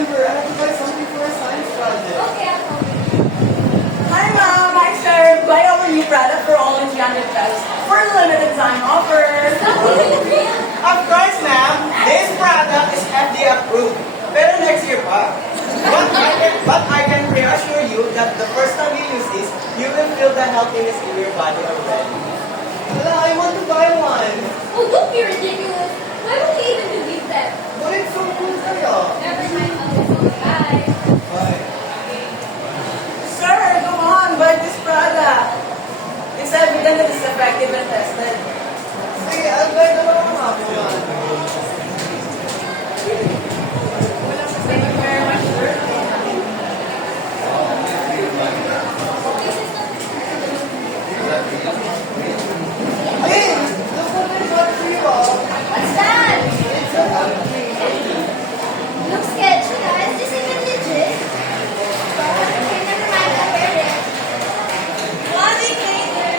Amber, I have to buy something for a science project. Okay, I'll help you. Hi mom, hi sir. Buy our new product for only 300 pesos for a limited time offer. Of course, ma'am. This product is FDA approved. Pero next year pa. But I can reassure you that the first time you use this, you will feel the healthiness in your body already. Wala, I want to buy one. Oh, don't be ridiculous. Why would you even believe that? But it's so cool sa'yo. Never mind, I'll just go buy. Bye. Sir, go on, buy this product. It's evident that it's effective and tested. Sige, I'll buy the mga hapon. Thank you very much, sir. Hey, look what I got for you all. What's that? It's a pumpkin. Looks sketchy, guys. This isn't legit. Okay, never mind. I'll wear it. One week later.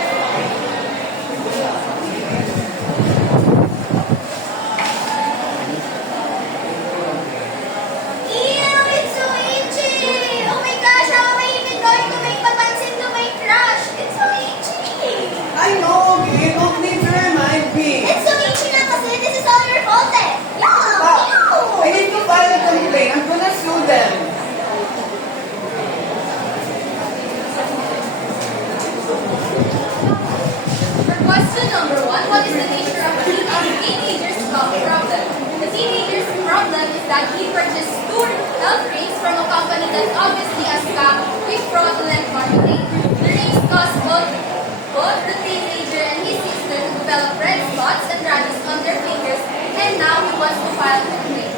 Ew, it's so itchy. Oh my gosh, how am I even going to make papansin to my crush? It's so itchy. I know, you don't need to remind me. It's so itchy na kasi. This is all your fault eh. I need to file a complaint. I'm gonna sue them. For question number 1, what is the nature of teenager's problem? The teenager's problem is that he purchased 2 health drinks from a company that obviously has scam with fraudulent marketing. The drinks caused both the teenager and his sister to develop red spots and rashes on their fingers, and now he wants to file a complaint.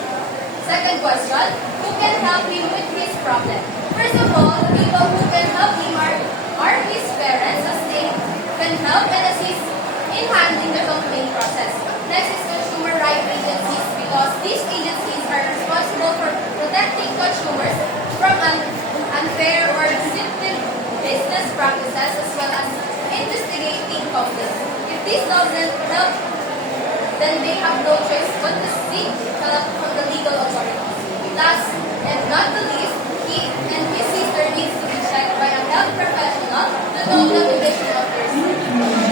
Second question, who can help him with his problem? First of all, the people who can help him are his parents, as they can help and assist in handling the complaint process. Next is consumer rights agencies, because these agencies are responsible for protecting consumers from unfair or deceptive business practices, as well as investigating complaints. If this doesn't help, then they have no choice but to seek help from the legal authorities. Last and not the least, he and his sister needs to be checked by a health professional to know the condition of their skin.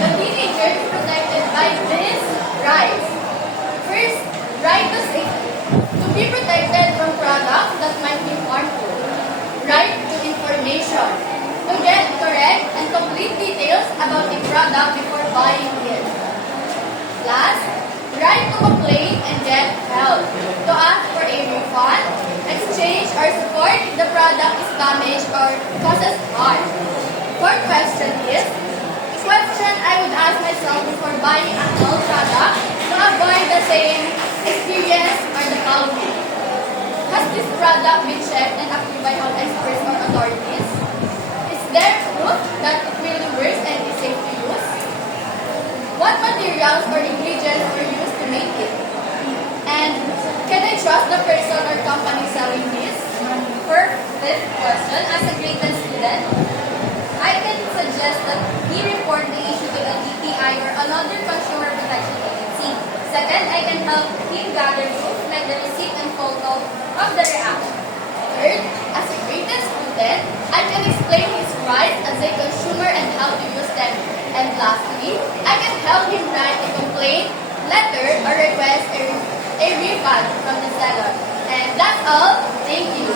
The teenager is protected by these rights. First, right to safety. To be protected from products that might be harmful. Right to information. To get correct and complete details about the product before buying it. Last, right to complain and get help. To ask for a refund, exchange, or support if the product is damaged or causes harm. Fourth question is, a question I would ask myself before buying a health product to avoid the same experience or the following. Has this product been checked and approved by all experts or authorities? Is there proof that it really works and is safe to use? What materials or ingredients were used to make it? And can I trust the person or company selling this? For fifth question, as a grade 10 student, I can suggest that he report the issue to the DTI or another consumer protection agency. Second, I can help him gather proof like the receipt and photo of the reaction. Third, as a grade 10 student, I can explain his rights as a consumer and how to use them. And lastly, I can help him write a complaint, letter, or request a refund from the seller. And that's all. Thank you.